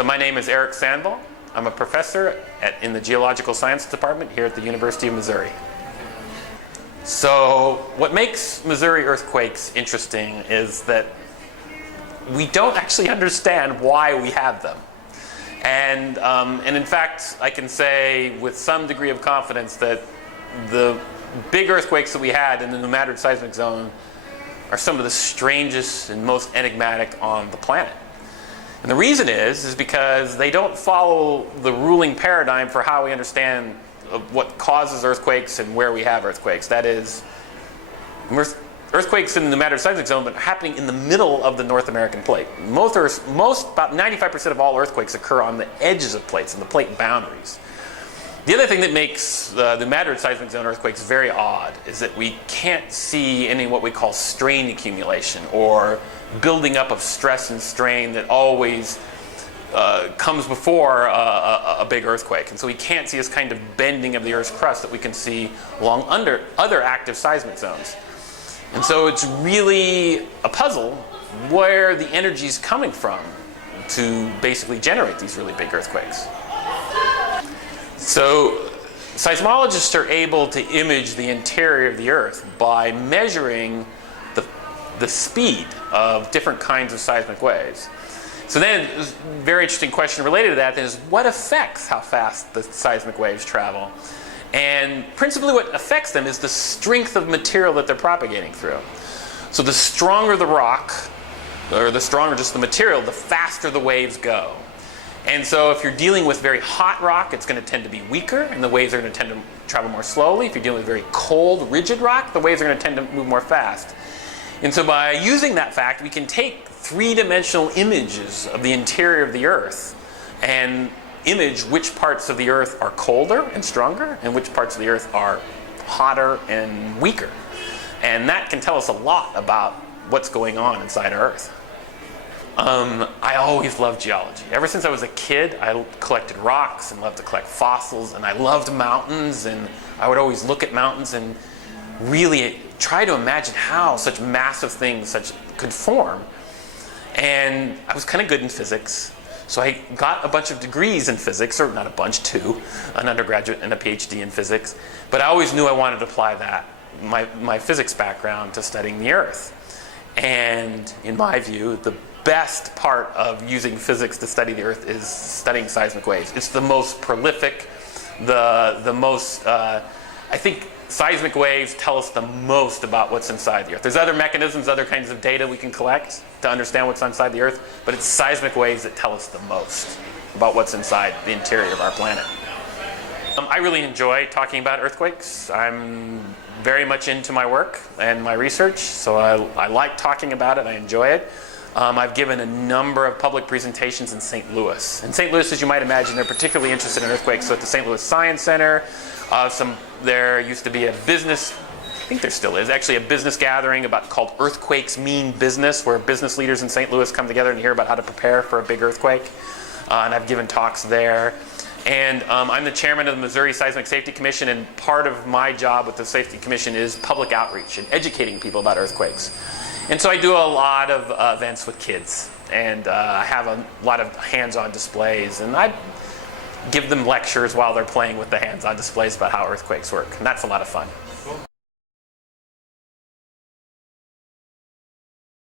So my name is Eric Sandvall. I'm a professor in the Geological Sciences Department here at the University of Missouri. So what makes Missouri earthquakes interesting is that we don't actually understand why we have them. And in fact, I can say with some degree of confidence that the big earthquakes that we had in the New seismic zone are some of the strangest and most enigmatic on the planet. And the reason is because they don't follow the ruling paradigm for how we understand what causes earthquakes and where we have earthquakes. That is, earthquakes in the New seismic zone but happening in the middle of the North American plate. About 95% of all earthquakes occur on the edges of plates, in the plate boundaries. The other thing that makes the New seismic zone earthquakes very odd is that we can't see any what we call strain accumulation, or building up of stress and strain that always comes before a big earthquake. And so we can't see this kind of bending of the Earth's crust that we can see along other active seismic zones. And so it's really a puzzle where the energy is coming from to basically generate these really big earthquakes. So seismologists are able to image the interior of the Earth by measuring the speed of different kinds of seismic waves. So then a very interesting question related to that is, what affects how fast the seismic waves travel? And principally what affects them is the strength of material that they're propagating through. So the stronger the rock, or the stronger just the material, the faster the waves go. And so if you're dealing with very hot rock, it's going to tend to be weaker, and the waves are going to tend to travel more slowly. If you're dealing with very cold, rigid rock, the waves are going to tend to move more fast. And so by using that fact, we can take three-dimensional images of the interior of the Earth and image which parts of the Earth are colder and stronger and which parts of the Earth are hotter and weaker. And that can tell us a lot about what's going on inside Earth. I always loved geology. Ever since I was a kid, I collected rocks and loved to collect fossils, and I loved mountains, and I would always look at mountains and really try to imagine how such massive things could form. And I was kind of good in physics, so I got a bunch of degrees in physics, or not a bunch, two, an undergraduate and a PhD in physics. But I always knew I wanted to apply that, my physics background, to studying the Earth. And in my view, the best part of using physics to study the Earth is studying seismic waves. It's the most prolific, the most, I think seismic waves tell us the most about what's inside the Earth. There's other mechanisms, other kinds of data we can collect to understand what's inside the Earth, but it's seismic waves that tell us the most about what's inside the interior of our planet. I really enjoy talking about earthquakes. I'm very much into my work and my research, so I like talking about it. I enjoy it. I've given a number of public presentations in St. Louis. In St. Louis, as you might imagine, they're particularly interested in earthquakes. So at the St. Louis Science Center, there used to be a business, I think there still is, actually a business gathering called Earthquakes Mean Business, where business leaders in St. Louis come together and hear about how to prepare for a big earthquake. And I've given talks there. And I'm the chairman of the Missouri Seismic Safety Commission, and part of my job with the Safety Commission is public outreach and educating people about earthquakes. And so I do a lot of events with kids, and I have a lot of hands-on displays, and I give them lectures while they're playing with the hands-on displays about how earthquakes work, and that's a lot of fun.